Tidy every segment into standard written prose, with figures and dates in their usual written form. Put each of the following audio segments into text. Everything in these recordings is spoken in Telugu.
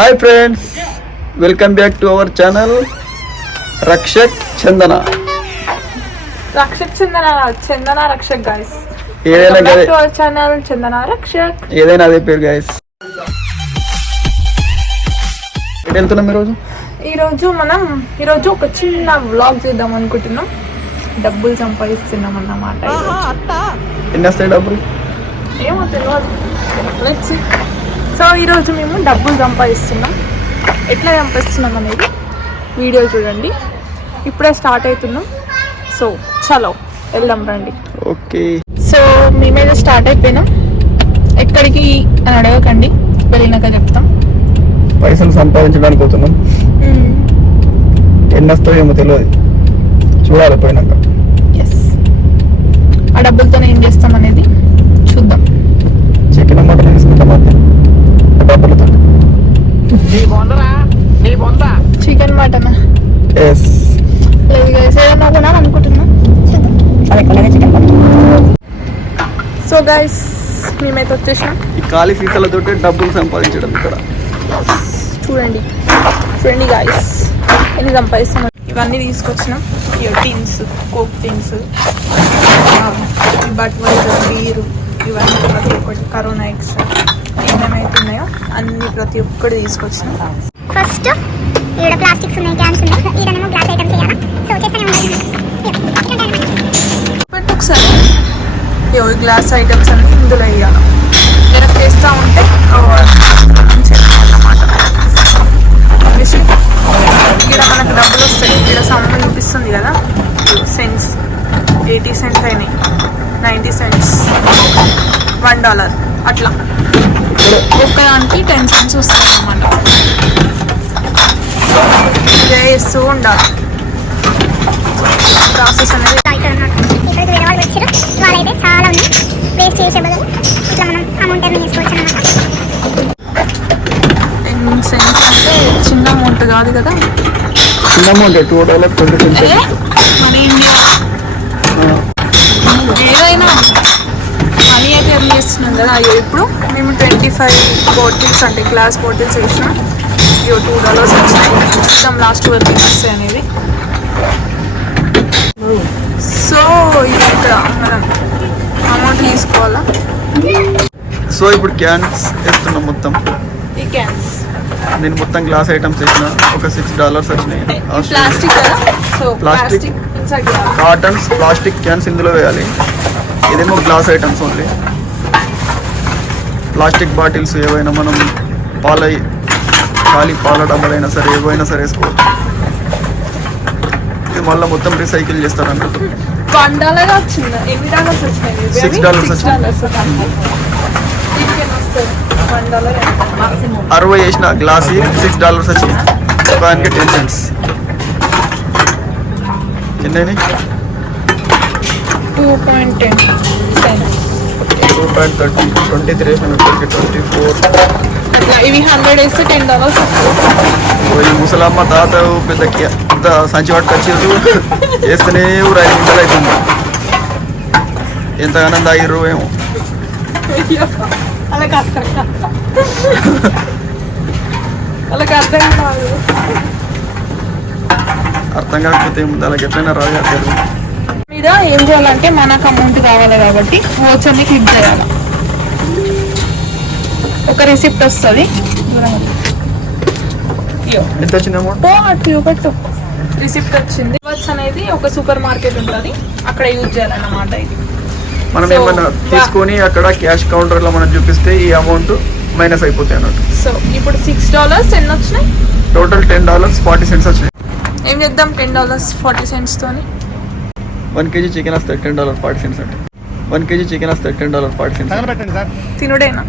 Hi friends, welcome back to our channel Rakshak Chandana. Rakshak Chandana Chandana Rakshak guys. ఏదైనా ఛానల్ చందన రక్షక్, ఏదైనా అదే పేరు గైస్. ఎటు వెళ్తున్నాం ఈరోజు ఒక చిన్న వ్లాగ్ చేద్దాం అనుకుంటున్నాం. డబ్బులు సంపాదిస్తున్నాం అన్నమాట. ఎన్ని వస్తాయి డబ్బులు ఏమో తెలియదు. సో ఈరోజు మేము డబ్బులు సంపాదిస్తున్నాం. ఎట్లా సంపాదిస్తున్నాం అనేది వీడియో చూడండి. ఇప్పుడే స్టార్ట్ అవుతున్నాం. సో చలో వెళ్దాం రండి. ఓకే. సో మేమైతే స్టార్ట్ అయిపోయినాం. ఎక్కడికి అని అడగకండి, వెళ్ళినాక చెప్తాం. పైసలు సంపాదించడానికి పోతున్నాం. ఎన్ని వస్తాయో ఏమో తెలియదు, చూడాలి పోయినాక. ఎస్, ఆ డబ్బులతో ఏం చేస్తాం అనేది చూద్దాం. చికెన్ మటన్ తీసుకుంటాం డబ్బులతో. చికెన్ మటన్ ఎస్ లేదు గైస్, ఏదన్నా కొనాలి అనుకుంటున్నా. సో గైస్ మేమైతే వచ్చేసాం. ఈ ఖాళీ సీసాలతో డబ్బులు సంపాదించడం ఇక్కడ చూడండి గైస్ ఎన్ని సంపాదిస్తాం. ఇవన్నీ తీసుకొచ్చినాం. ఇయో టీన్స్, కోక్ టీన్స్, బట్వైజర్, బీరు, ఇవన్నీ ప్రతి ఒక్కటి కరోనా ఎక్స్ట్రా ఏమేమైతే ఉన్నాయో అన్ని ప్రతి ఒక్కటి తీసుకొచ్చినాం. ఫస్ట్ ఈడ ప్లాస్టిక్స్ ఉన్నాయి, క్యాన్స్ ఉన్నాయి, ఈడనేమో గ్లాస్ ఐటమ్స్ చేయాలా. సో చేస్తూనే ఉండాలి. బట్ ఒకసారి ఈ గ్లాస్ ఐటమ్స్ అన్ని ఇందులో వేయాలి. వెనక్కి చేస్తూ ఉంటే అన్నమాట. ఇక్కడ మనకు డబ్బులు వస్తాయి. ఇక్కడ సమ్మ చూపిస్తుంది కదా, సెంట్స్ 80 సెంట్స్ అయినాయి, 90 సెంట్స్, $1 అట్లా ఒక్కదానికి 10 సెంట్స్ వస్తుంది అన్నమాట. చేస్తూ ఉండాలి ప్రాసెస్ అనేది. ఇక్కడ వేరే వాళ్ళు వచ్చారు, వాళ్ళైతే చాలా ఉంది. వేస్ట్ చేసే బదులు ఇట్లా మనం అమౌంట్ ఏమైనా తీసుకోవచ్చు అన్నమాట. 10 సెంట్స్ అంటే చిన్న అమౌంట్ కాదు కదా. చిన్న అమౌంట్ $2.20. మన ఇండియా ఏదైనా మనీ అయితే ఎర్న్ చేస్తున్నాం కదా. అయ్యో ఇప్పుడు మేము 25 బాటిల్స్ అంటే గ్లాస్ బాటిల్స్ వేసినాం. అయ్యో $2 వచ్చినాయి. చూద్దాం లాస్ట్ వరకు వస్తాయి అనేది. సో ఇది ఇక్కడ మనం అమౌంట్ తీసుకోవాలా. సో ఇప్పుడు క్యాన్స్ వేస్తున్నాం మొత్తం. ఈ క్యాన్స్ నేను మొత్తం గ్లాస్ ఐటమ్స్ వేసిన ఒక $6 వచ్చినాయి. ప్లాస్టిక్ కదా. So plastic inside cottons, plastic cans ఇందులో వేయాలి. ఇదేమో glass items only. Plastic bottles ఏవైనా మనం ఖాళీ పాల డబ్బాలైనా సరే ఏవైనా సరే వేసుకోవచ్చు. ఇది మళ్ళీ మొత్తం రీసైకిల్ చేస్తారు అన్నట్టు. $1 వచ్చింది. ఎన్ని డాలర్స్ వచ్చినాయి? $6 వచ్చినాయి. 60 వేసిన గ్లాస్ $6 వచ్చింది. దానికి 10 సెంట్స్. ఎన్ని 2.10 2.30 23 24. ఇవి 100 వేస్తే $10 ఈ ముసలమ్మ తాత పెద్ద సంచి పట్టుకొచ్చారు, వేస్తేనే 5 నిమిషాలు అవుతుంది. ఎంత ఆనంద అయ్యారు ఏమో. వాళ్ళకి అర్థం కాకపోతే ఏముంది, అలాగే ఎట్లయినా రాదు. మీద ఏం చేయాలంటే మనకు అమౌంట్ కావాలి కాబట్టి ఓచర్ని క్లిక్ చేయాలి. ఒక రిసిప్ట్ వస్తుంది. ఎంత వచ్చింది అమౌంట్? పెట్టు. రిసిప్ట్ వచ్చింది. వాచ్ అనేది ఒక సూపర్ మార్కెట్ ఉంటుంది, అక్కడ యూజ్ చేయాలన్నమాట. ఇది మనం ఏమన్నా తీసుకొని అక్కడ క్యాష్ కౌంటర్ లో మనం చూపిస్తే ఈ అమౌంట్ మైనస్ అయిపోతాయి అన్నట్టు. సో ఇప్పుడు $6 ఎన్ని వచ్చినాయి? టోటల్ $10.40 వచ్చినాయి. ఏం చేద్దాం $10.40 తోని? 1 kg చికెన్ వస్తాయి $10.40 అంటే. 1 kg చికెన్ వస్తాయి $10.40. తినుడేనా?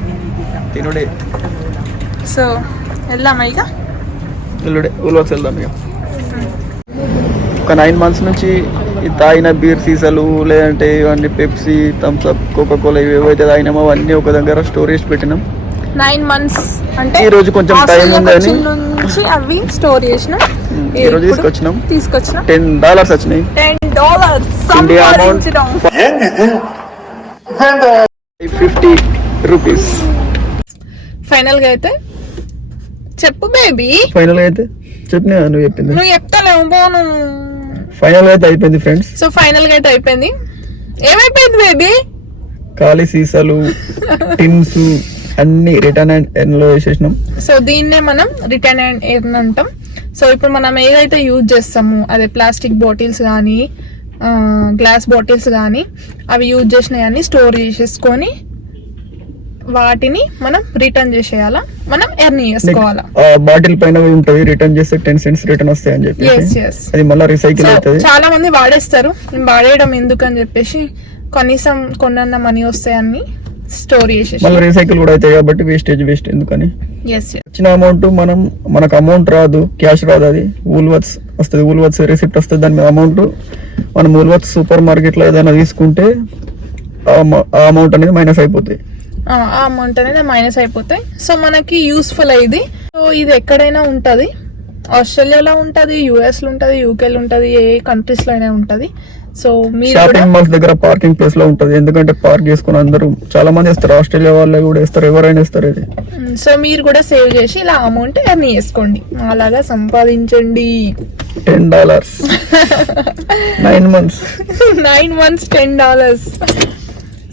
తినుడే. సో వెళ్దామా ఇక? ఊళ్ళోకి వెళ్దాం ఇక. ఒక 9 months నుంచి ఈ తాగిన బీర్ సీసాలు, లేదంటే ఇవన్నీ పెప్సీ, థమ్స్అప్, కోకోకోలా ఇవి ఏవైతే తాగినామో అవన్నీ ఒక దగ్గర స్టోరేజ్ పెట్టినాం. 9 months అంటే ఈ రోజు కొంచెం టైం ఉందని నుంచి అవి స్టోర్ చేసిన. ఈ రోజు తీసుకొచ్చినాం. $10 వచ్చినాయి. $10 ఇండియా అమౌంట్ $50. ఫైనల్గా అయితే చెప్పు బేబీ. ఫైనల్ గా అయితే చెప్పినా నువ్వు చెప్పింది. నువ్వు చెప్తాలేవు పోను. ఫైనల్ గా అయితే అయిపోయింది ఫ్రెండ్స్. సో ఫైనల్ గా అయితే అయిపోయింది. ఏమైపోయింది బేబీ? ఖాళీ సీసాలు టిన్స్ అన్ని రిటర్న్ అండ్ ఎర్న్ లో వేసేసినాం. సో దీన్నే మనం రిటర్న్ అండ్ ఎర్న్ అంటాం. సో ఇప్పుడు మనం ఏదైతే యూజ్ చేస్తాము అదే ప్లాస్టిక్ బాటిల్స్ కానీ గ్లాస్ బాటిల్స్ కానీ అవి యూజ్ చేసినవన్నీ స్టోర్ చేసేసుకొని వాటిని మనం రిటర్న్ చేసేయాలా, మనం ఎర్న్ చేసుకోవాలా. బాటిల్ పైన ఉంటది రిటర్న్ చేస్తే 10 cents రిటర్న్ వస్తాయి అని చెప్పి అది మళ్ళీ రీసైకిల్ అవుతుంది. చాలా మంది వాడేస్తారు. వాడేయడం ఎందుకు అని చెప్పేసి కనీసం కొన్న మనీ వస్తాయని స్టోర్ చేసేసి మళ్ళీ రీసైకిల్ కూడా అవుతాయి కాబట్టి వేస్ట్ ఎందుకని వచ్చిన అమౌంట్ మనకు అమౌంట్ రాదు, క్యాష్ రాదు, అది వూల్వర్త్స్ వస్తుంది. వూల్వర్త్స్ రిసిప్ట్ వస్తుంది. దాని మీద అమౌంట్ మనం వూల్వర్త్స్ సూపర్ మార్కెట్ లో ఏదైనా తీసుకుంటే ఆ అమౌంట్ అనేది మైనస్ అయిపోతాయి. ఆ అమౌంట్ అనేది మైనస్ అయిపోతాయి. సో మనకి యూస్ఫుల్ అయ్యింది. సో ఇది ఎక్కడైనా ఉంటది, ఆస్ట్రేలియాలో ఉంటది, యుఎస్ లో ఉంటది, యూకేలో ఉంటది, ఏ కంట్రీస్ లో అయినా ఉంటది. సో మీరు షాపింగ్ మాల్స్ దగ్గర పార్కింగ్ ప్లేస్ లో ఉంటది. ఎందుకంటే పార్క్ చేసుకుని అందరూ చాలా మంది ఇస్తారు, ఆస్ట్రేలియా వాళ్ళు కూడా ఇస్తారు, ఎవరైనా ఇస్తారు ఇది. సో మీరు కూడా సేవ్ చేసి ఇలా అమౌంట్ ఎర్న్ చేసుకోండి, అలాగా సంపాదించండి. $10 9 months 9 months $10.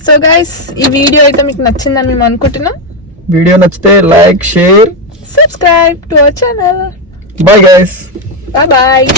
సో గైస్ ఈ వీడియో అయితే మీకు నచ్చిందని మేము అనుకుంటున్నాం. వీడియో నచ్చితే like, share, subscribe to our channel. Bye guys. Bye.